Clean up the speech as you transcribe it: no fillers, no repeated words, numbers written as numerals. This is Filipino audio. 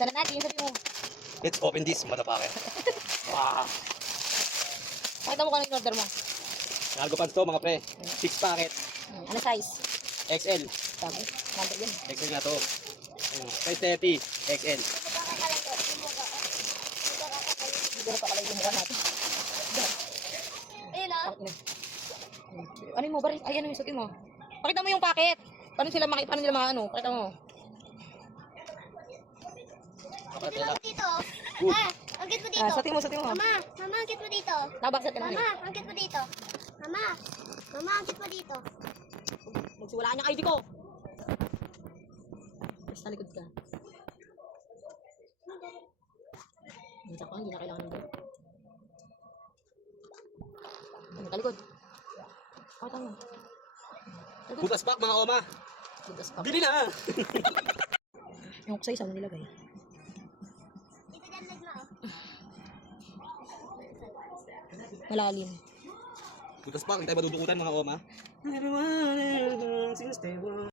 Sana natin, sabi mo. Let's open this, motherfucker. Wow. Pakita mo kung anong order mo. Cargo pants to, mga pre. 6 packet. Ano size? XL. Sabi, number yun. XL na to. Size 30. XL. Hindi ko na pakalay yung mukha natin. Ayun o. Ano yung mo, bari? Ay, ano yung suti mo? Pakita mo yung packet. Paano nila maano? Pakita mo. Kapatid lang. Dito. Angkit mo dito. Ah, suti mo. Mama, angkit mo dito. Nabakset ka na. Mama, angkit mo dito. Mama, angkit mo dito. Magsiwalaan yung ID ko. Basta likod ka. Minsan ko, hindi na kailangan ng belt. Talikod. Pakita mo. Butas pack, mga oma. Butas pa. Bili na! Yung kusay, saan mo nilagay? Dito dyan nagma o. Malalim. Butas pack, hindi tayo madudukutan, mga oma. Everyone since day one.